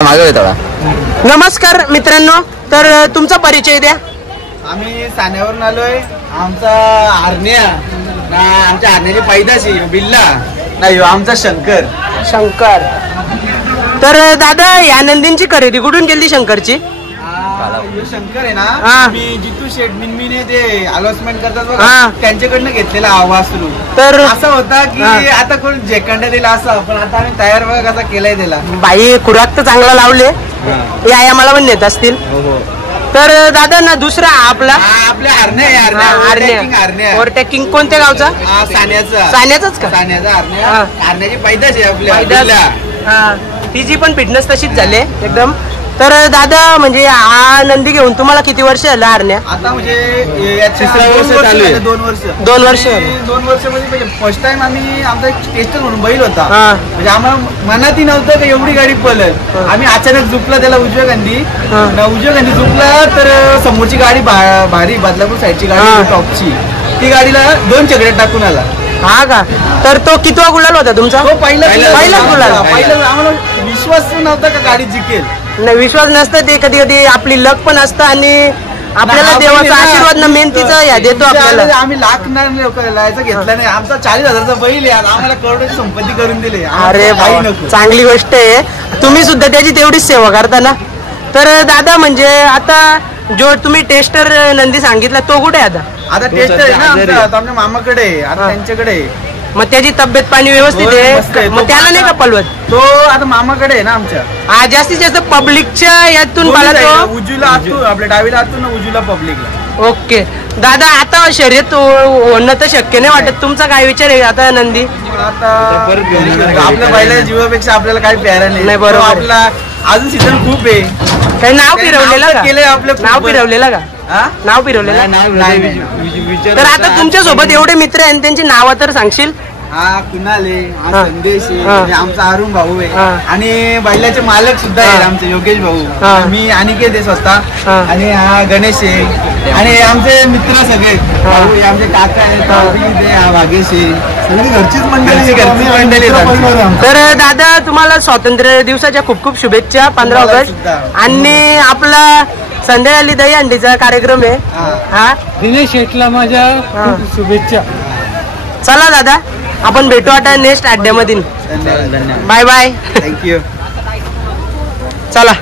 नमस्कार मित्रांनो, तर तुमचा परिचय द्या। आम्ही साण्यावरून आलोय। आमचा आरण्या आमच्या आरण्याची पैदाशी बिल्ला नाही, आमचा शंकर। तर दादा, या नंदींची खरेदी कुठून केली शंकरची? शंकर आहे ना, मी जितू शेठ मिनमिने ते अनाउन्समेंट करतात बघा, त्यांच्याकडनं घेतलेला आवाज सुरू। तर असा होता की आता कोण जेकंडा दिला असं, पण आता आम्ही तयार बघा कसा केलाय त्याला। बाई खुराक तर चांगला लावले, या मला पण नेत असतील। तर दादा ना, दुसरा आपला आपल्या आरण्या ओव्हरटेकिंग कोणत्या गावचा? साण्याचाच का? साण्याचा आरण्याची पैदाश आहे आपल्या। तिची पण फिटनेस तशीच झाली एकदम। तर दादा, म्हणजे हा नंदी घेऊन तुम्हाला किती वर्ष झालं आरण्या? आता म्हणजे 2 वर्ष म्हणजे फर्स्ट टाइम आम्ही आमचा टेस्टर म्हणून बैल होता, म्हणजे आम्हाला मनातही नव्हतं की एवढी गाडी पळत। आम्ही अचानक झुकला त्याला उजव्या गांधी झुकला, तर समोरची गाडी भारी बदलापूर साईडची गाडी टॉपची, ती गाडीला 2 चकड्यात टाकून आला। हा का? तर तो कितवा गुलाल होता तुमचा? हो, पहिला गुलाल। आम्हाला विश्वास नव्हता का गाडी जिंकेल। नाही, विश्वास नसतं, ते कधी कधी आपली लक पण असतं आणि आपल्याला देवाचा आशीर्वाद मेहनतीचा या देतो आपल्याला। आम्ही लाख लायचा घेतला नाही, आमचा 40,000चा बैल आहे, आम्हाला करोडची संपत्ती करून दिली। अरे भाई, चांगली गोष्ट आहे, तुम्ही सुद्धा त्याची तेवढीच सेवा करता ना। तर दादा, म्हणजे आता जो तुम्ही टेस्टर नंदी सांगितला तो कुठे आहे आता? टेस्टर आहे ना आमच्या मामाकडे, आता त्यांच्याकडे। मग त्याची तब्येत पाणी व्यवस्थित आहे? मग त्याला नाही का पलवत? तो आता मामाकडे आहे ना आमच्या। जास्तीत जास्त पब्लिकच्या यातून उजूला आपल्या डावीला हातून उजूला पब्लिकला। ओके दादा, आता शर्यत होणं तर शक्य नाही वाटत, तुमचा काय विचार आहे आता नंदी? आता आपल्या पहिल्या जीवापेक्षा आपल्याला काही प्यारा नाही। बरोबर, आपला अजून सीझन खूप आहे। काही नाव फिरवलेलं का? आपलं नाव फिरवलेलं का? नाव फिरवलेलं? तर आता तुमच्या सोबत एवढे मित्र आहेत, त्यांची नाव तर सांगशील? कुणाल आहे, संदेश आहे, आमचा अरुण भाऊ आहे, आणि बैलाचे मालक सुद्धा आहे आमचे योगेश भाऊ, मी अनिकेत आहे स्वतः, आणि हा गणेश आहे, आणि आमचे मित्र सगळे आमचे काका आहे, भागेश आहे, घरचीच मंडळी। तर दादा, तुम्हाला स्वातंत्र्य दिवसाच्या खूप खूप शुभेच्छा। 15 ऑगस्ट आणि आपला संध्याकाळी दहीहंडीचा कार्यक्रम आहे, हा दिनेश शेटला माझ्या शुभेच्छा। चला दादा, आपण भेटू आता नेक्स्ट अड्ड्यामधील। Bye bye, thank you. चला।